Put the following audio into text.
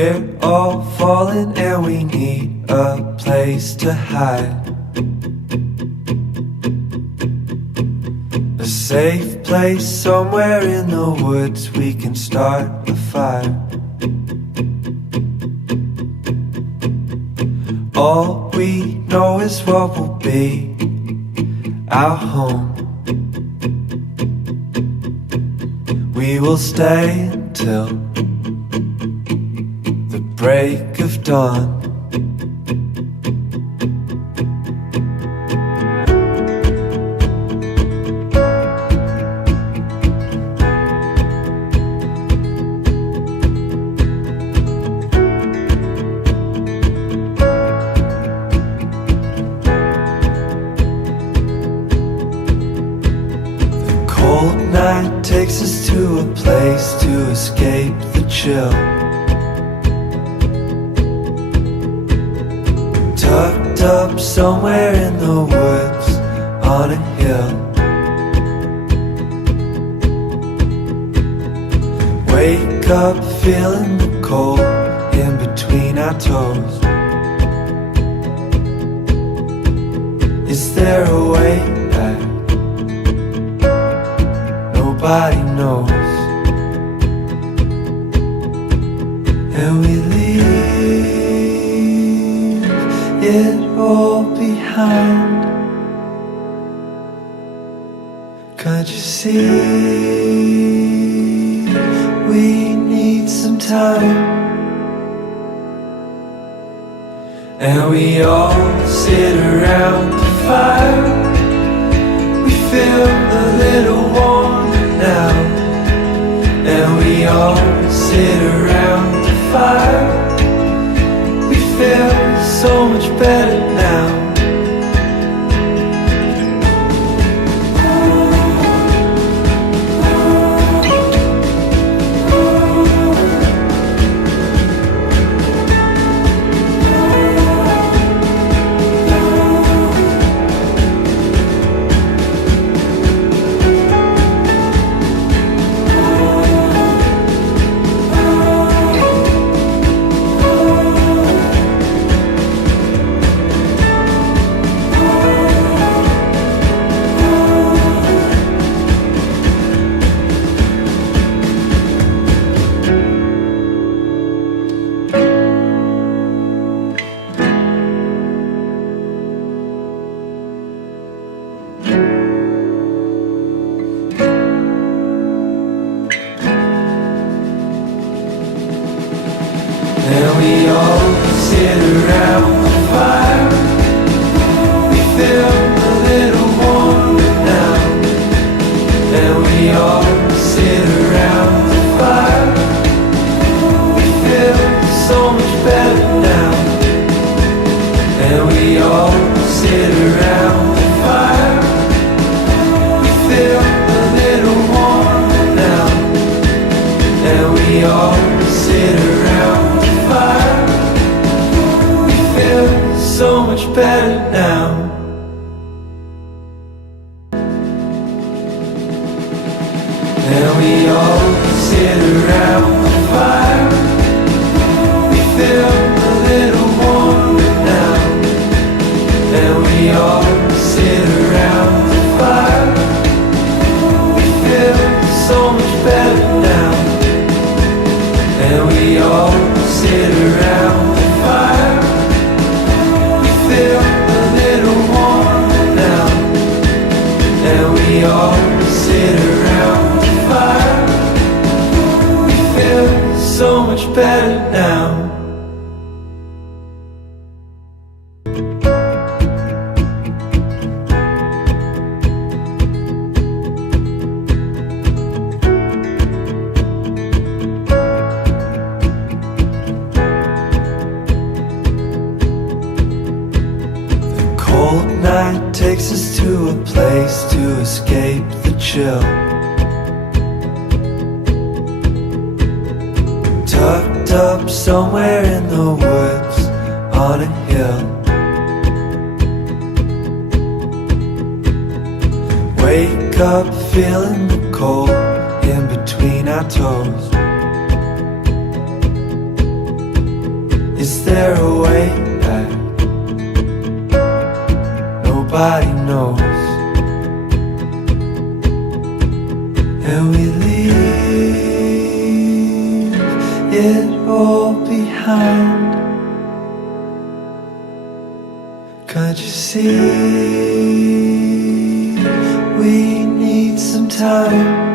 We're all falling and we need a place to hide. A safe place somewhere in the woods we can start a fire. All we know is what will be our home. We will stay until the break of dawn. Takes us to a place to escape the chill. Tucked up somewhere in the woods on a hill. Wake up feeling the cold in between our toes. Is there a way back? Nobody knows. And we leave it all behind. Can't you see? We need some time. And we all sit around the fire. We feel a little warm now, and we all sit around the fire. We feel so much better now. And we all sit around the fire. We feel a little warmer now. And we all sit around the fire. We feel so much better now. And we all sit around the fire. We feel a little warmer now. And we all sit around the fire. We feel so much better now. And we all sit around the fire. We feel a little warmer now. And we all sit around the fire. We feel so much better now. And we all sit around the fire. We feel a little warmer now. And we all sit around the fire. We feel so much better now. Takes us to a place to escape the chill. Tucked up somewhere in the woods on a hill. Wake up feeling the cold in between our toes. there a way back? Nobody knows. And we leave it all behind. Can't you see we need some time?